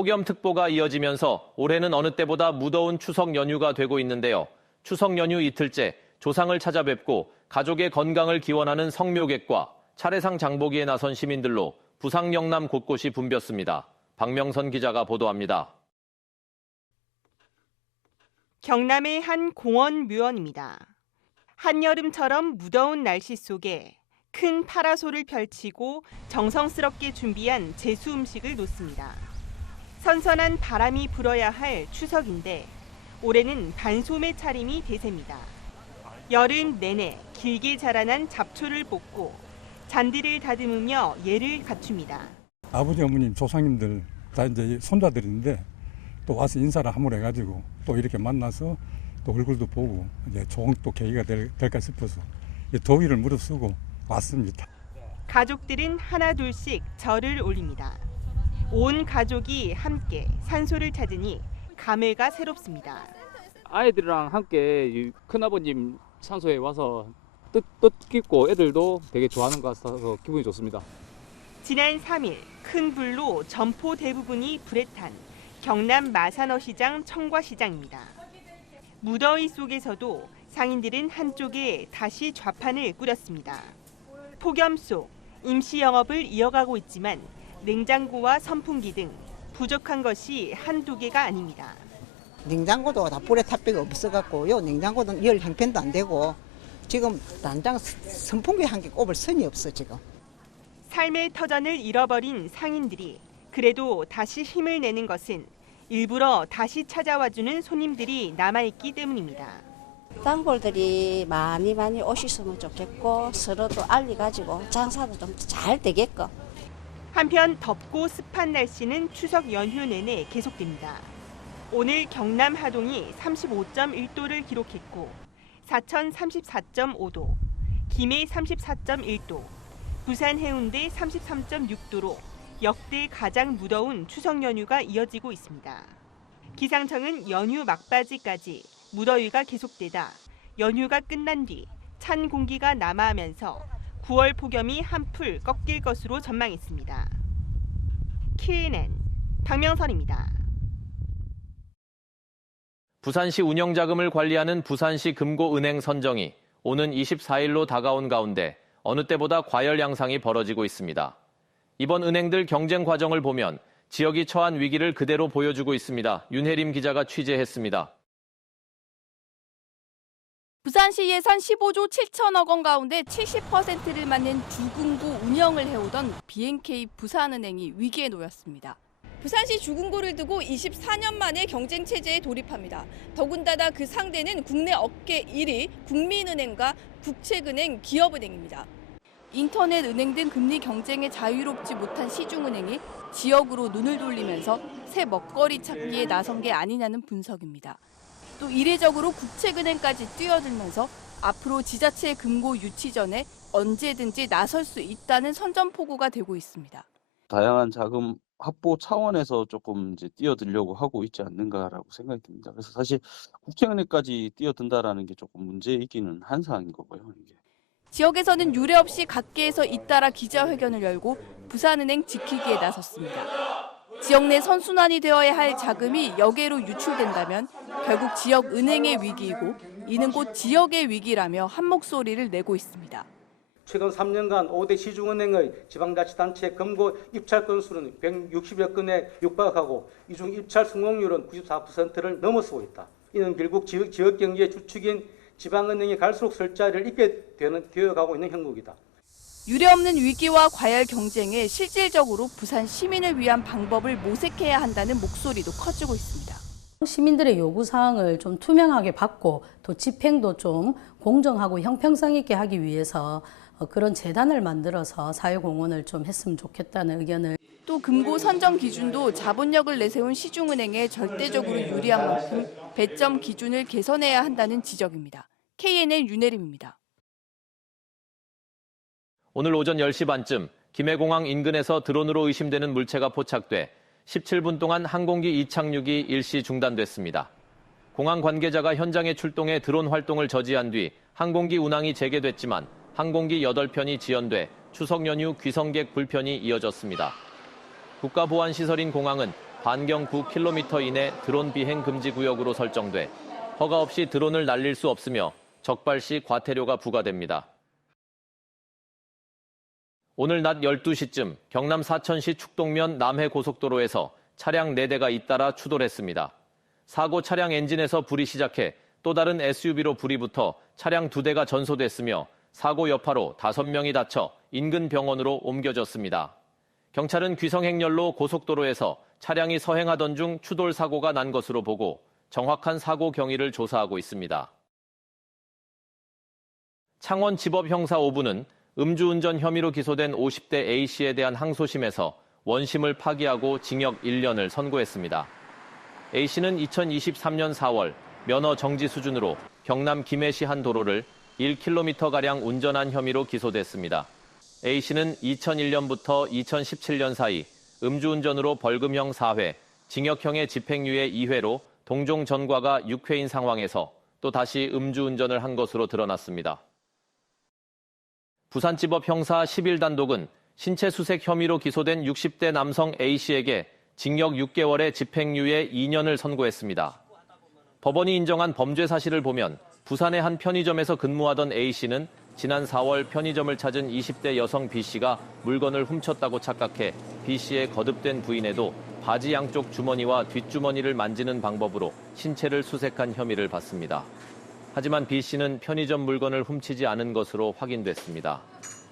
폭염특보가 이어지면서 올해는 어느 때보다 무더운 추석 연휴가 되고 있는데요. 추석 연휴 이틀째 조상을 찾아뵙고 가족의 건강을 기원하는 성묘객과 차례상 장보기에 나선 시민들로 부상 영남 곳곳이 붐볐습니다. 박명선 기자가 보도합니다. 경남의 한 공원 묘원입니다. 한여름처럼 무더운 날씨 속에 큰 파라솔을 펼치고 정성스럽게 준비한 제수 음식을 놓습니다. 선선한 바람이 불어야 할 추석인데 올해는 반소매 차림이 대세입니다. 여름 내내 길게 자라난 잡초를 뽑고 잔디를 다듬으며 예를 갖춥니다. 아버지, 어머님, 조상님들 다 이제 손자들인데 또 와서 인사를 함으로 해가지고 또 이렇게 만나서 또 얼굴도 보고 이제 좋은 또 계기가 될까 싶어서 더위를 무릅쓰고 왔습니다. 가족들은 하나 둘씩 절을 올립니다. 온 가족이 함께 산소를 찾으니 감회가 새롭습니다. 아이들이랑 함께 큰아버님 산소에 와서 뜻깊고 애들도 되게 좋아하는 것 같아서 기분이 좋습니다. 지난 3일 큰 불로 점포 대부분이 불에 탄 경남 마산어시장 청과시장입니다. 무더위 속에서도 상인들은 한쪽에 다시 좌판을 꾸렸습니다. 폭염 속 임시 영업을 이어가고 있지만 냉장고와 선풍기 등 부족한 것이 한두 개가 아닙니다. 냉장고도 다 불에 탑재가 없어갖고요. 냉장고는 열 형편도 안 되고 지금 당장 선풍기 한 개 꼽을 선이 없어 지금. 삶의 터전을 잃어버린 상인들이 그래도 다시 힘을 내는 것은 일부러 다시 찾아와주는 손님들이 남아있기 때문입니다. 단골들이 많이 오셨으면 좋겠고 서로도 알려가지고 장사도 좀 잘 되게끔. 한편 덥고 습한 날씨는 추석 연휴 내내 계속됩니다. 오늘 경남 하동이 35.1도를 기록했고 사천 34.5도, 김해 34.1도, 부산 해운대 33.6도로 역대 가장 무더운 추석 연휴가 이어지고 있습니다. 기상청은 연휴 막바지까지 무더위가 계속되다 연휴가 끝난 뒤 찬 공기가 남하하면서 9월 폭염이 한풀 꺾일 것으로 전망했습니다. KNN 박명선입니다. 부산시 운영자금을 관리하는 부산시 금고은행 선정이 오는 24일로 다가온 가운데 어느 때보다 과열 양상이 벌어지고 있습니다. 이번 은행들 경쟁 과정을 보면 지역이 처한 위기를 그대로 보여주고 있습니다. 윤혜림 기자가 취재했습니다. 부산시 예산 15조 7천억 원 가운데 70%를 맡는 주금고 운영을 해오던 BNK 부산은행이 위기에 놓였습니다. 부산시 주금고를 두고 24년 만에 경쟁 체제에 돌입합니다. 더군다나 그 상대는 국내 업계 1위 국민은행과 국책은행, 기업은행입니다. 인터넷 은행 등 금리 경쟁에 자유롭지 못한 시중은행이 지역으로 눈을 돌리면서 새 먹거리 찾기에 나선 게 아니냐는 분석입니다. 또 이례적으로 국책은행까지 뛰어들면서 앞으로 지자체 금고 유치 전에 언제든지 나설 수 있다는 선전포고가 되고 있습니다. 다양한 자금 확보 차원에서 조금 이제 뛰어들려고 하고 있지 않는가라고 생각이 듭니다. 그래서 사실 국책은행까지 뛰어든다라는 게 조금 문제이기는 한 사항인 거고요. 이게. 지역에서는 유례 없이 각계에서 잇따라 기자회견을 열고 부산은행 지키기에 나섰습니다. 지역 내 선순환이 되어야 할 자금이 여계로 유출된다면 결국 지역 은행의 위기이고 이는 곧 지역의 위기라며 한 목소리를 내고 있습니다. 최근 3년간 5대 시중은행의 지방자치단체 금고 입찰 건수는 160여 건에 육박하고 이중 입찰 성공률은 94%를 넘어서고 있다. 이는 결국 지역 경제의 주축인 지방은행이 갈수록 설 자리를 잇게 되어가고 있는 형국이다. 유례없는 위기와 과열 경쟁에 실질적으로 부산 시민을 위한 방법을 모색해야 한다는 목소리도 커지고 있습니다. 시민들의 요구사항을 좀 투명하게 받고 또 집행도 좀 공정하고 형평성 있게 하기 위해서 그런 재단을 만들어서 사회공헌을 좀 했으면 좋겠다는 의견을. 또 금고 선정 기준도 자본력을 내세운 시중은행에 절대적으로 유리한 만큼 배점 기준을 개선해야 한다는 지적입니다. KNN 윤혜림입니다. 오늘 오전 10시 반쯤 김해공항 인근에서 드론으로 의심되는 물체가 포착돼 17분 동안 항공기 이착륙이 일시 중단됐습니다. 공항 관계자가 현장에 출동해 드론 활동을 저지한 뒤 항공기 운항이 재개됐지만 항공기 8편이 지연돼 추석 연휴 귀성객 불편이 이어졌습니다. 국가보안시설인 공항은 반경 9km 이내 드론 비행 금지 구역으로 설정돼 허가 없이 드론을 날릴 수 없으며 적발 시 과태료가 부과됩니다. 오늘 낮 12시쯤 경남 사천시 축동면 남해고속도로에서 차량 4대가 잇따라 추돌했습니다. 사고 차량 엔진에서 불이 시작해 또 다른 SUV로 불이 붙어 차량 2대가 전소됐으며 사고 여파로 5명이 다쳐 인근 병원으로 옮겨졌습니다. 경찰은 귀성행렬로 고속도로에서 차량이 서행하던 중 추돌 사고가 난 것으로 보고 정확한 사고 경위를 조사하고 있습니다. 창원지법 형사 5부는 음주운전 혐의로 기소된 50대 A씨에 대한 항소심에서 원심을 파기하고 징역 1년을 선고했습니다. A씨는 2023년 4월 면허 정지 수준으로 경남 김해시 한 도로를 1km가량 운전한 혐의로 기소됐습니다. A씨는 2001년부터 2017년 사이 음주운전으로 벌금형 4회, 징역형의 집행유예 2회로 동종 전과가 6회인 상황에서 또 다시 음주운전을 한 것으로 드러났습니다. 부산지법 형사 11단독은 신체 수색 혐의로 기소된 60대 남성 A씨에게 징역 6개월의 집행유예 2년을 선고했습니다. 법원이 인정한 범죄 사실을 보면 부산의 한 편의점에서 근무하던 A씨는 지난 4월 편의점을 찾은 20대 여성 B씨가 물건을 훔쳤다고 착각해 B씨의 거듭된 부인에도 바지 양쪽 주머니와 뒷주머니를 만지는 방법으로 신체를 수색한 혐의를 받습니다. 하지만 B씨는 편의점 물건을 훔치지 않은 것으로 확인됐습니다.